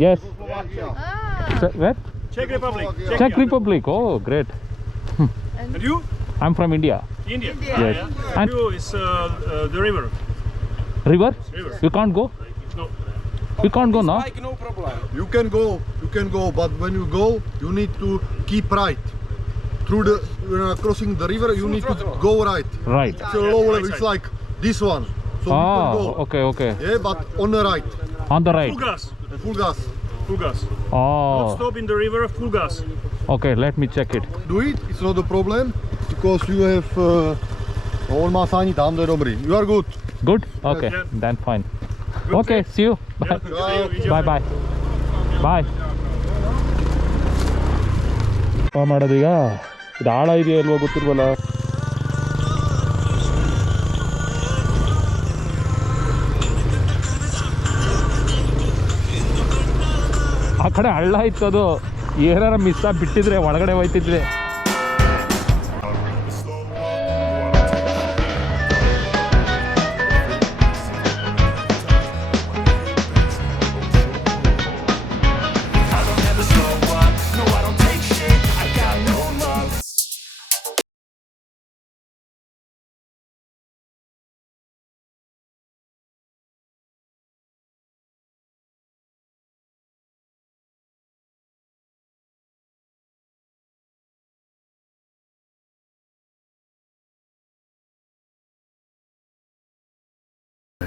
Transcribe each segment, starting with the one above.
Yes. Ah, Where? Czech Republic. Czech Republic. Oh, great. And you? I'm from India. India. India. Yes. Yeah. And you is uh, uh, the river. river? River. You can't go? No. You can't go, now. Bike, no problem. You can go, you can go, but when you go, you need to keep right. Through the when you are crossing the river, you need to go right. Right. It's a low level. It's like this one, so you Ah, can go. okay, okay. Yeah, but on the right, On the right. Full gas. full gas. Full gas. Don't Oh, stop in the river. Full gas. okay. Let me check it. Do it. It's not a problem because you have. Uh, on má sáni tam, to je dobrý. You are good. Good? Okay, Yeah. then fine. Good Okay, trip. see you. Yeah. Bye. See you. Enjoy. ಬಾಯ್ ಬಾಯ್ ಬಾಯ್ ಅಪ್ಪ ಮಾಡೋದೀಗ ಇದು ಆಳ ಇದೆಯೋ ಇಲ್ವೋ ಗೊತ್ತಿಲ್ವಲ್ಲ ಕಡೆ ಹಳ್ಳ ಇತ್ತು ಅದು ಏನಾರ ಮಿಸ್ ಬಿಟ್ಟಿದ್ರೆ ಒಳಗಡೆ ಹೋಯ್ತಿದ್ರೆ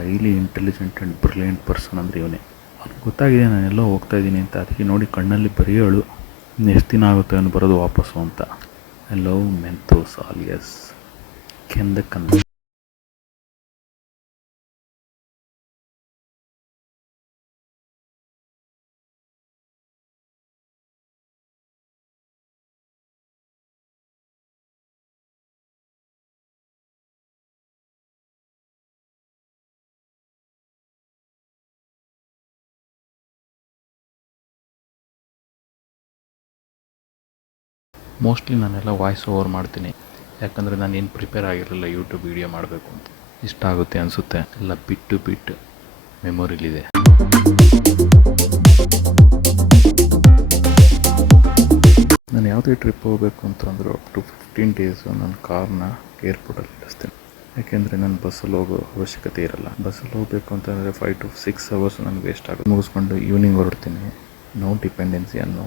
highly intelligent and brilliant person ಅಂದರೆ ಇವನೇ. ಅವ್ನಿಗೆ ಗೊತ್ತಾಗಿದೆ, ನಾನು ಹೋಗ್ತಾ ಇದ್ದೀನಿ ಅಂತ. ಅದಕ್ಕೆ ನೋಡಿ ಕಣ್ಣಲ್ಲಿ ಬರೆಯೋಳು. ಎಷ್ಟು ದಿನ ಆಗುತ್ತೆ ಅವನು ಬರೋದು ವಾಪಸ್ಸು ಅಂತ. ಐ ಲವ್ ಎಸ್ ಕೆಂದ ಕೆಂದಕ್ಕಂದ ಮೋಸ್ಟ್ಲಿ ನಾನೆಲ್ಲ ವಾಯ್ಸ್ ಓವರ್ ಮಾಡ್ತೀನಿ. ಯಾಕಂದರೆ ನಾನು ಏನು ಪ್ರಿಪೇರ್ ಆಗಿರಲಿಲ್ಲ ಯೂಟ್ಯೂಬ್ ವೀಡಿಯೋ ಮಾಡಬೇಕು ಅಂತ. ಇಷ್ಟ ಆಗುತ್ತೆ ಅನಿಸುತ್ತೆ. ಎಲ್ಲ ಬಿಟ್ಟು ಬಿಟ್ಟು ಮೆಮೊರಿಲಿದೆ ನಾನು ಯಾವುದೇ ಟ್ರಿಪ್ ಹೋಗಬೇಕು ಅಂತಂದರೂ ಅಪ್ ಟು ಫಿಫ್ಟೀನ್ ಡೇಸು ನನ್ನ ಕಾರ್ನ ಏರ್ಪೋರ್ಟಲ್ಲಿ ಇಡಿಸ್ತೇನೆ ಯಾಕೆಂದರೆ ನಾನು ಬಸ್ಸಲ್ಲಿ ಹೋಗೋ ಅವಶ್ಯಕತೆ ಇರಲ್ಲ. ಬಸ್ಸಲ್ಲಿ ಹೋಗಬೇಕು ಅಂತಂದರೆ ಫೈವ್ ಟು ಸಿಕ್ಸ್ ಅವರ್ಸ್ ನನಗೆ ವೇಸ್ಟ್ ಆಗುತ್ತೆ. ಮುಗಿಸ್ಕೊಂಡು ಈವ್ನಿಂಗ್ ಹೊರಡ್ತೀನಿ. ನೋ ಡಿಪೆಂಡೆನ್ಸಿ ಅನ್ನೋ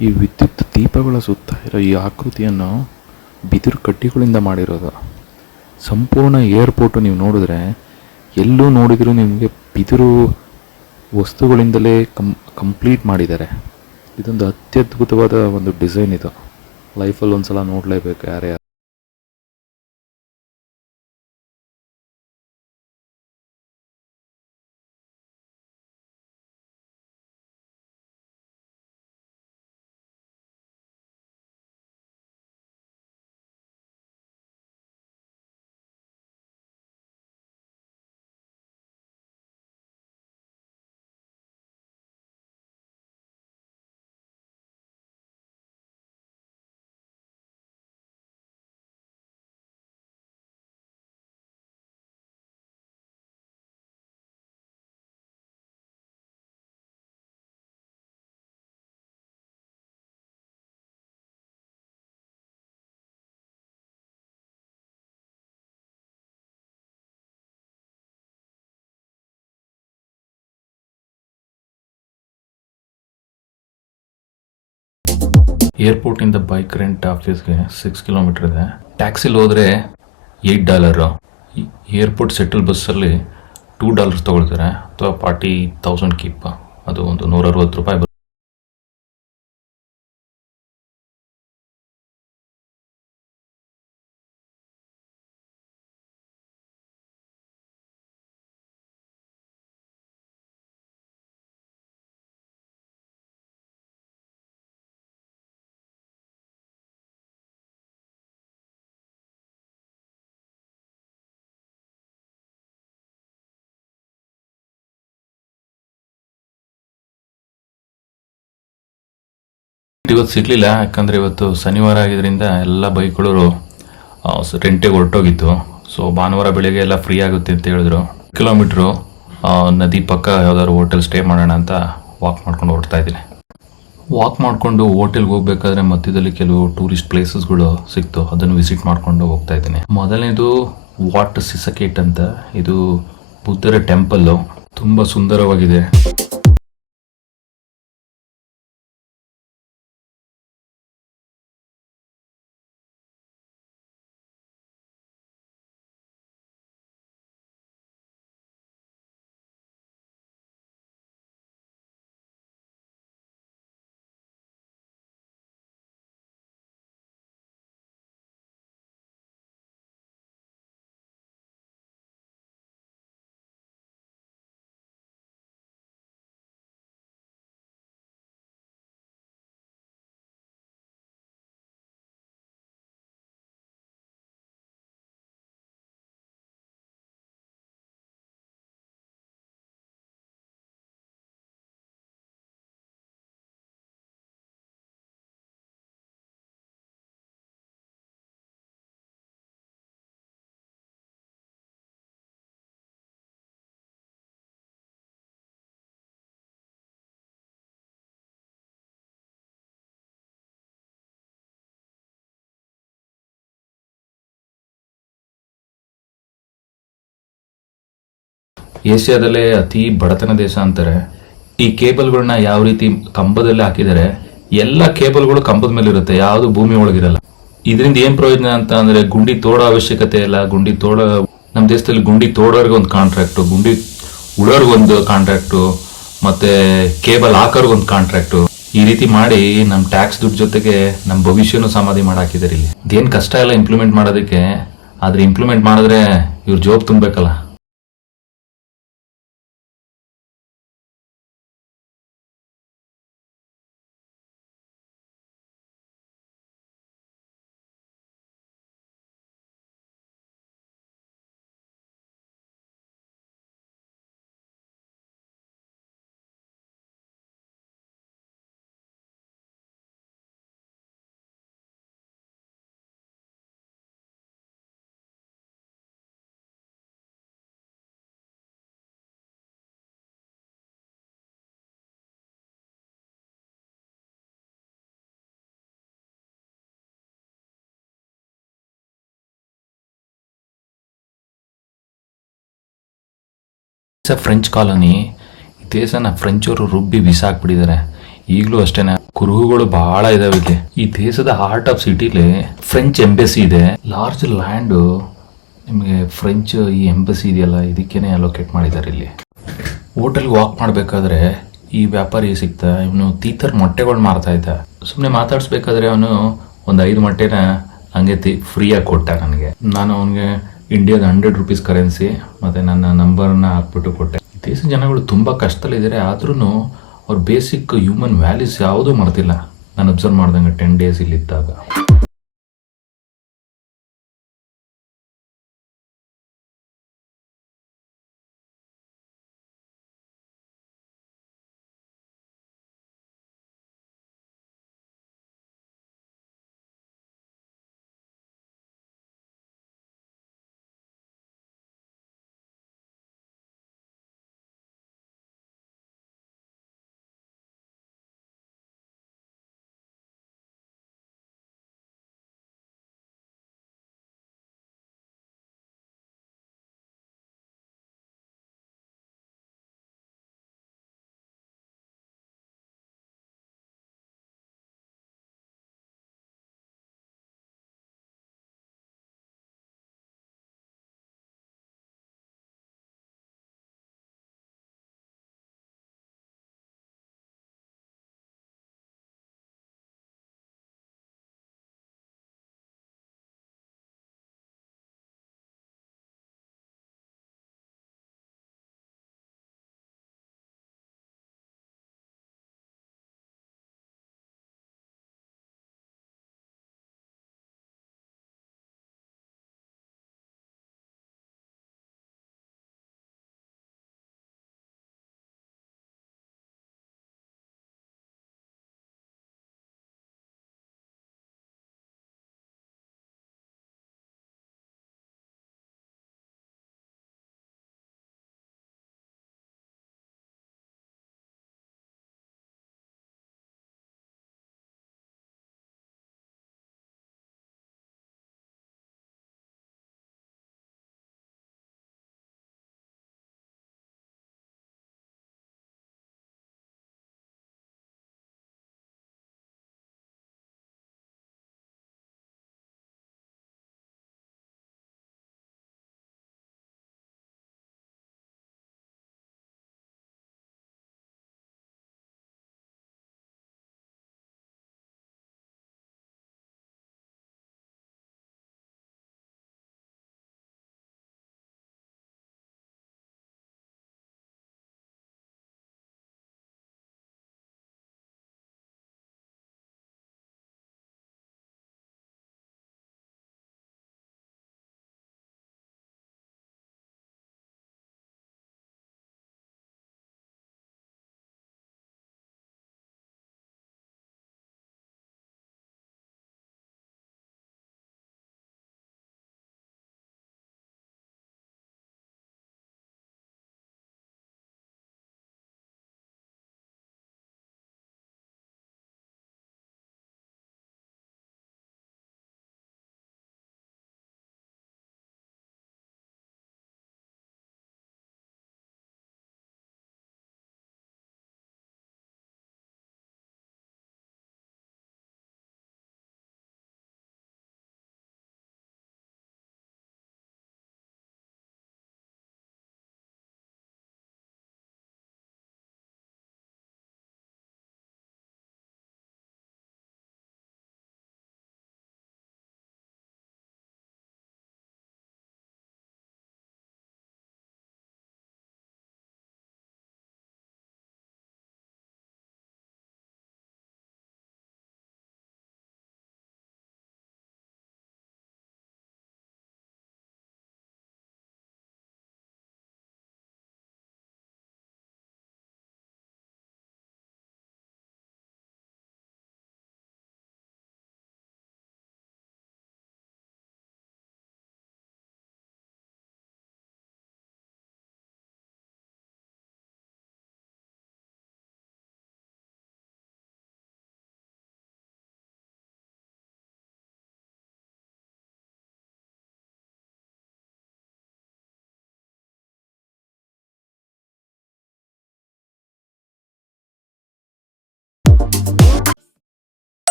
ಈ ವಿದ್ಯುತ್ ದೀಪಗಳ ಸುತ್ತ ಇರೋ ಈ ಆಕೃತಿಯನ್ನು ಬಿದಿರು ಕಡ್ಡಿಗಳಿಂದ ಮಾಡಿರೋದು. ಸಂಪೂರ್ಣ ಏರ್ಪೋರ್ಟು ನೀವು ನೋಡಿದ್ರೆ ಎಲ್ಲೂ ನೋಡಿದರೂ ನಿಮಗೆ ಬಿದಿರು ವಸ್ತುಗಳಿಂದಲೇ ಕಂ, ಕಂಪ್ಲೀಟ್ ಮಾಡಿದ್ದಾರೆ. ಇದೊಂದು ಅತ್ಯದ್ಭುತವಾದ ಒಂದು ಡಿಸೈನ್ ಇದು. ಲೈಫಲ್ಲಿ ಒಂದು ಸಲ ನೋಡಲೇಬೇಕು ಯಾರೇ ಏರ್ಪೋರ್ಟಿಂದ ಬೈಕ್ ರೆಂಟ್ ಆಫೀಸ್ಗೆ ಸಿಕ್ಸ್ ಕಿಲೋಮೀಟರ್ ಇದೆ. ಟ್ಯಾಕ್ಸಿಲಿ ಹೋದ್ರೆ ಏಯ್ಟ್ ಡಾಲರು ಏರ್ಪೋರ್ಟ್ ಸೆಟಲ್ ಬಸ್ಸಲ್ಲಿ ಟೂ ಡಾಲರ್ಸ್ ತೊಗೊಳ್ತಾರೆ. ಅಥವಾ ಫಾರ್ಟಿ ತೌಸಂಡ್ ಕೀಪ್ ಅದು ಒಂದು ನೂರ ಅರವತ್ತು ರೂಪಾಯಿ ಇವತ್ತು ಸಿಗಲಿಲ್ಲ, ಯಾಕಂದರೆ ಇವತ್ತು ಶನಿವಾರ ಆಗಿದ್ದರಿಂದ ಎಲ್ಲ ಬೈಕ್ಗಳು ರೆಂಟಿಗೆ ಹೊರಟೋಗಿತ್ತು ಸೊ ಭಾನುವಾರ ಬೆಳಿಗ್ಗೆ ಎಲ್ಲ ಫ್ರೀ ಆಗುತ್ತೆ ಅಂತ ಹೇಳಿದ್ರು. ಕಿಲೋಮೀಟ್ರು ನದಿ ಪಕ್ಕ ಯಾವ್ದಾದ್ರು ಹೋಟೆಲ್ ಸ್ಟೇ ಮಾಡೋಣ ಅಂತ ವಾಕ್ ಮಾಡ್ಕೊಂಡು ಹೊರಡ್ತಾ ಇದ್ದೀನಿ. ವಾಕ್ ಮಾಡಿಕೊಂಡು ಹೋಟೆಲ್ಗೆ ಹೋಗ್ಬೇಕಾದ್ರೆ ಮಧ್ಯದಲ್ಲಿ ಕೆಲವು ಟೂರಿಸ್ಟ್ ಪ್ಲೇಸಸ್ಗಳು ಸಿಕ್ತು. ಅದನ್ನು ವಿಸಿಟ್ ಮಾಡಿಕೊಂಡು ಹೋಗ್ತಾ ಇದ್ದೀನಿ. ಮೊದಲನೇದು ವಾಟ್ ಸಿಸಕೇಟ್ ಅಂತ. ಇದು ಬುದ್ಧರ ಟೆಂಪಲ್ಲು ತುಂಬ ಸುಂದರವಾಗಿದೆ. ಏಷ್ಯಾದಲ್ಲೇ ಅತಿ ಬಡತನ ದೇಶ ಅಂತಾರೆ, ಈ ಕೇಬಲ್ಗಳನ್ನ ಯಾವ ರೀತಿ ಕಂಬದಲ್ಲಿ ಹಾಕಿದರೆ, ಎಲ್ಲ ಕೇಬಲ್ಗಳು ಕಂಬದ ಮೇಲೆ ಇರುತ್ತೆ ಯಾವುದು ಭೂಮಿ ಒಳಗಿರಲ್ಲ. ಇದರಿಂದ ಏನ್ ಪ್ರಯೋಜನ ಅಂತ ಅಂದ್ರೆ, ಗುಂಡಿ ತೋಡೋ ಅವಶ್ಯಕತೆ ಇಲ್ಲ, ಗುಂಡಿ ತೋಡ, ನಮ್ಮ ದೇಶದಲ್ಲಿ ಗುಂಡಿ ತೋಡೋರ್ಗೆ ಒಂದು ಕಾಂಟ್ರಾಕ್ಟು ಗುಂಡಿ ಉಳೋರ್ಗೊಂದು ಕಾಂಟ್ರಾಕ್ಟು ಮತ್ತೆ ಕೇಬಲ್ ಹಾಕೋರ್ಗೊಂದು ಕಾಂಟ್ರಾಕ್ಟು ಈ ರೀತಿ ಮಾಡಿ ನಮ್ಮ ಟ್ಯಾಕ್ಸ್ ದುಡ್ಡು ಜೊತೆಗೆ ನಮ್ಮ ಭವಿಷ್ಯನೂ ಸಮಾಧಿ ಮಾಡಾಕಿದ್ದಾರೆ ಇಲ್ಲಿ. ಇದೇನು ಕಷ್ಟ ಇಲ್ಲ ಇಂಪ್ಲಿಮೆಂಟ್ ಮಾಡೋದಕ್ಕೆ, ಆದ್ರೆ ಇಂಪ್ಲಿಮೆಂಟ್ ಮಾಡಿದ್ರೆ ಇವ್ರ ಜೋಬ್ ತುಂಬಬೇಕಲ್ಲ. ಫ್ರೆಂಚ್ ಕಾಲೋನಿ ದೇಶನ ಫ್ರೆಂಚವರು ರುಬ್ಬಿ ಬಿಸಾಕ್ಬಿಟ್ಟಿದ್ದಾರೆ. ಈಗಲೂ ಅಷ್ಟೇನೆ. ಕುರುಹುಗಳು ಬಹಳ ಇದಾವೆ ಇಲ್ಲಿ. ಈ ದೇಶದ ಹಾರ್ಟ್ ಆಫ್ ಸಿಟಿಲಿ ಫ್ರೆಂಚ್ ಎಂಬೆಸಿ ಇದೆ. ಲಾರ್ಜ್ ಲ್ಯಾಂಡ್ ನಿಮಗೆ ಫ್ರೆಂಚ್ ಈ ಎಂಬಸಿ ಇದೆಯಲ್ಲ, ಇದಕ್ಕೇನೆ ಅಲೋಕೇಟ್ ಮಾಡಿದ್ದಾರೆ ಇಲ್ಲಿ. ಹೋಟೆಲ್ಗೆ ವಾಕ್ ಮಾಡಬೇಕಾದ್ರೆ ಈ ವ್ಯಾಪಾರಿ ಸಿಗ್ತ, ಇವನು ತೀತರ್ ಮೊಟ್ಟೆಗಳು ಮಾರ್ತಾ ಇದ್ದ. ಸುಮ್ಮನೆ ಮಾತಾಡ್ಸ್ಬೇಕಾದ್ರೆ ಅವನು ಒಂದು ಐದು ಮೊಟ್ಟೆನ ಹಂಗೆ ಫ್ರೀಯಾಗಿ ಕೊಟ್ಟ ನನಗೆ. ನಾನು ಅವನಿಗೆ ಇಂಡಿಯಾದ ಹಂಡ್ರೆಡ್ ರುಪೀಸ್ ಕರೆನ್ಸಿ ಮತ್ತು ನನ್ನ ನಂಬರ್ನ ಹಾಕ್ಬಿಟ್ಟು ಕೊಟ್ಟೆ. ದೇಶ ಜನಗಳು ತುಂಬ ಕಷ್ಟದಲ್ಲಿದ್ದಾರೆ ಆದ್ರೂ ಅವ್ರ ಬೇಸಿಕ್ ಹ್ಯೂಮನ್ ವ್ಯಾಲ್ಯೂಸ್ ಯಾವುದೂ ಮರ್ತಿಲ್ಲ ನಾನು ಅಬ್ಸರ್ವ್ ಮಾಡ್ದಂಗೆ ಟೆನ್ ಡೇಸ್ ಇಲ್ಲಿದ್ದಾಗ.